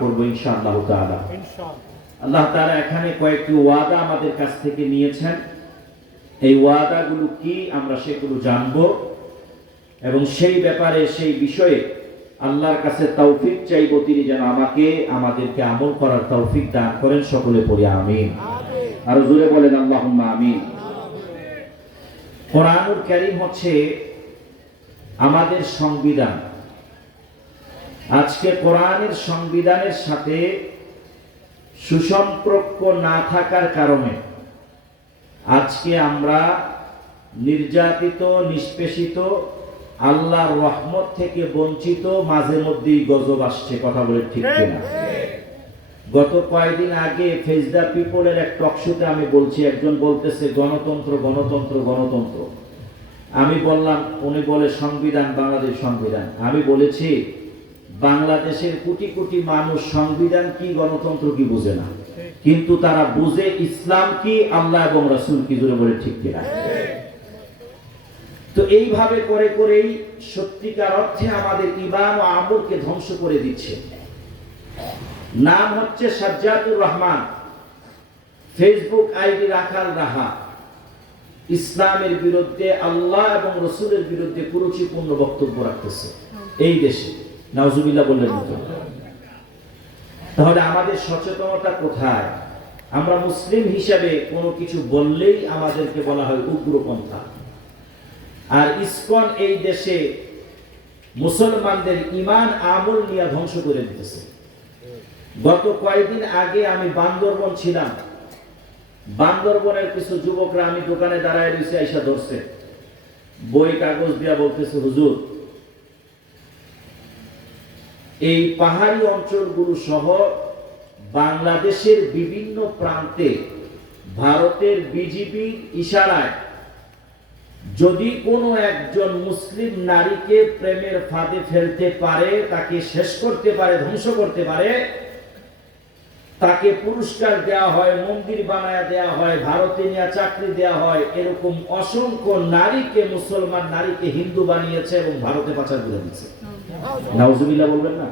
করব ইনশাআল্লাহ তাআলা। আল্লাহ তাআলা এখানে কয়েকটি ওয়াদা আমাদের কাছ থেকে নিয়েছেন। এই ওয়াদাগুলো কি আমরা সেগুলো জানব এবং সেই ব্যাপারে সেই বিষয়ে আল্লাহর কাছে তৌফিক চাইব, তিনি যেন আমাকে আমাদেরকে আমল করার তৌফিক দান করেন। সকলে পড়ি আমিন। আর জোরে বলেন আল্লাহুম্মা আমিন। কোরআনুল কারীম হচ্ছে আমাদের সংবিধান। আজকে কোরআনের সংবিধানের সাথে সুসম্পর্ক না থাকার কারণে আজকে আমরা নির্যাতিত, নিষ্পেষিত, আল্লাহর রহমত থেকে বঞ্চিত, মাঝে মধ্যেই গজব আসছে। কথা বলে ঠিক কিনা? গত কয়েকদিন আগে ফেস দ্য পিপলের এক টকশোতে আমি বলছি, একজন বলতেছে গণতন্ত্র গণতন্ত্র গণতন্ত্র। আমি বললাম, উনি বলে সংবিধান, বাংলাদেশ সংবিধান। আমি বলেছি বাংলাদেশের কোটি কোটি মানুষ সংবিধান কি গণতন্ত্র কি বুঝে না, কিন্তু তারা বুঝে ইসলাম কি, আল্লাহ এবং রাসূল কি। জোরে বলে ঠিক কিনা? তো এইভাবে করে করেই সত্যিকার অর্থে আমাদের ঈমান ও আমলকে ধ্বংস করে দিচ্ছে। নাম হচ্ছে সাজ্জাদুর রহমান, ফেসবুক আইডি রাখাল রাহা, ইসলামের বিরুদ্ধে, আল্লাহ এবং রাসূলের বিরুদ্ধে কুরুচিপূর্ণ বক্তব্য রাখতেছে এই দেশে। নাউজুবিল্লাহ বললেন তো। তাহলে আমাদের সচেতনতা কোথায়? আমরা মুসলিম হিসাবে কোনো কিছু বললেই আমাদেরকে বলা হয় উগ্রপন্থা। আর ইসকন এই দেশে মুসলমানদের ঈমান আমল নিয়ে ধ্বংস করে দিতেছে। গত কয়েকদিন আগে আমি বান্দরবন ছিলাম। বান্দরবনের কিছু যুবকরা, আমি দোকানে দাঁড়ায় রয়েছে, আইসা ধরছে, বই কাগজ দিয়া বলতেছে, হুজুর এই পাহাড়ি অঞ্চলগুলো সহ বাংলাদেশের বিভিন্ন প্রান্তে ভারতের বিজিবির ইশারায় যদি কোনো একজন মুসলিম নারীকে প্রেমের ফাঁদে ফেলতে পারে, তাকে শেষ করতে পারে, ধ্বংস করতে পারে, তাকে পুরস্কার দেওয়া হয়, মন্দির বানায় দেওয়া হয়, ভারতে নিয়ে চাকরি দেওয়া হয়। এরকম অসংখ্য নারীকে, মুসলমান নারীকে হিন্দু বানিয়েছে এবং ভারতে পাচার করে দিচ্ছে। নাউজুবিল্লাহ বলবেন না?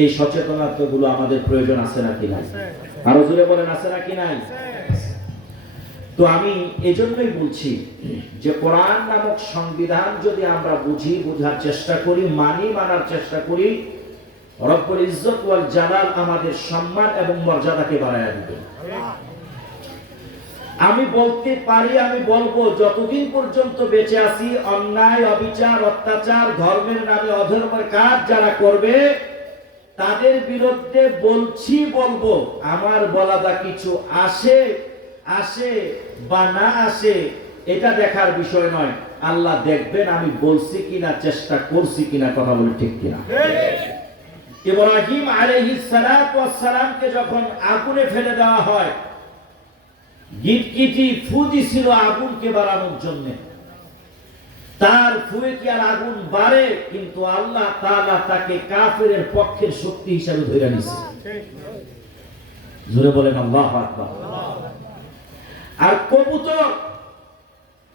এই সচেতনতা গুলো আমাদের প্রয়োজন আছে নাকি নাই? আরো জোরে বলেন, আছে নাকি নাই? তো আমি এজন্যই বলছি যে কোরআন নামক সংবিধান যদি আমরা বুঝি, বোঝার চেষ্টা করি, মানি, মানার চেষ্টা করি, রব্বুল ইজ্জত ওয়াল জালাল আমাদের সম্মান এবং মর্যাদাকে বাড়ায়া দিবে। আমি বলতে পারি, আমি বলবো, যতদিন পর্যন্ত বেঁচে আছি অন্যায়, অবিচার, অত্যাচার, ধর্মের নামে অধর্মের কাজ যারা করবে তাদের বিরুদ্ধে বলছি, বলবো। আমার বলাটা কিছু আসে বা না আসে এটা দেখার বিষয় নয়। আল্লাহ দেখবেন আমি বলছি কিনা, চেষ্টা করছি কিনা। কথা বলি ঠিক কিনা? ইব্রাহিম আলাইহিস সালাতু ওয়াস সালামকে যখন আগুনে ফেলে দেওয়া হয়, গিটগিটি ফু দিছিল আগুনকে বাড়ানোর জন্য। তার ফুয়ে কি আর আগুন বাড়ে? কিন্তু আল্লাহ তাআলা তাকে কাফেরের পক্ষের শক্তি হিসেবে ধরে নিয়েছে। জোরে বলেন আল্লাহু আকবার। আর কবুতর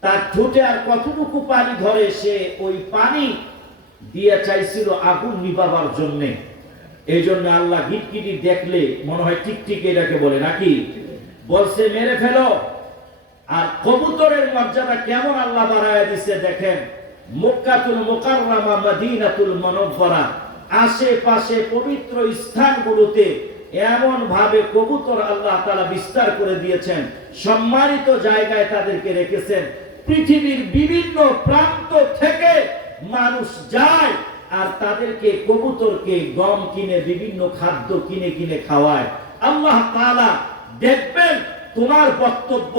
তার ঠোঁটে আর কতটুকু পানি ধরে, সে ওই পানি দিয়ে চাইছিল আগুন নিভাবার জন্য। এই জন্য আল্লাহ গিটগিটি দেখলে মনে হয় টিকটিক, এটাকে বলে নাকি, বলছে মেরে ফেলো। আর কবুতরের মর্যাদা কেমন আল্লাহ বাড়ায় দিছে দেখেন। মক্কাতুল মুকাররমা, মদিনাতুল মুনাওয়ারা, আশেপাশে পবিত্র স্থানগুলোতে এমন ভাবে কবুতর আল্লাহ তাআলা বিস্তার করে দিয়েছেন, সম্মানিত জায়গায় তাদেরকে রেখেছেন। পৃথিবীর বিভিন্ন প্রান্ত থেকে মানুষ যায় আর তাদেরকে, কবুতরকে গম কিনে, বিভিন্ন খাদ্য কিনে কিনে খাওয়ায়। আল্লাহ তাআলা দেখবেন তোমার বক্তব্য,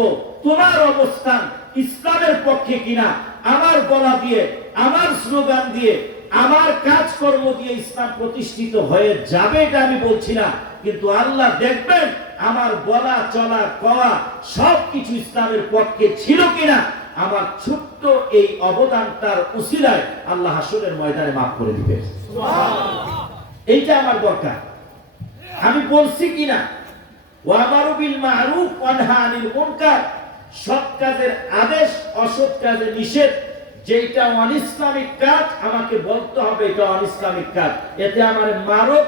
তোমার অবস্থান ইসলামের পক্ষে কিনা। আমার বলা দিয়ে, আমার স্লোগান দিয়ে, আমার কাজকর্ম দিয়ে ইসলাম প্রতিষ্ঠিত হয়ে যাবে এটা আমি বলছি না, কিন্তু আল্লাহ দেখবেন আমার বলা, চলা, কওয়া সবকিছু ইসলামের পক্ষে ছিল কিনা। আমার ছোট্ট এই অবদানটার উসিলায় আল্লাহ হাসরের ময়দানে মাফ করে দিবে। এইটা আমার দরকার। আমি বলছি কিনা, ওয়ামারু বিল মারুফ ওয়া নাহা আনিল মুনকার, সৎ কাজের আদেশ, অসৎ কাজের নিষেধ। যেটা অনিসলামিক কাজ আমাকে বলতে হবে এটা অনিসলামিক কাজ। এতে আমার মারক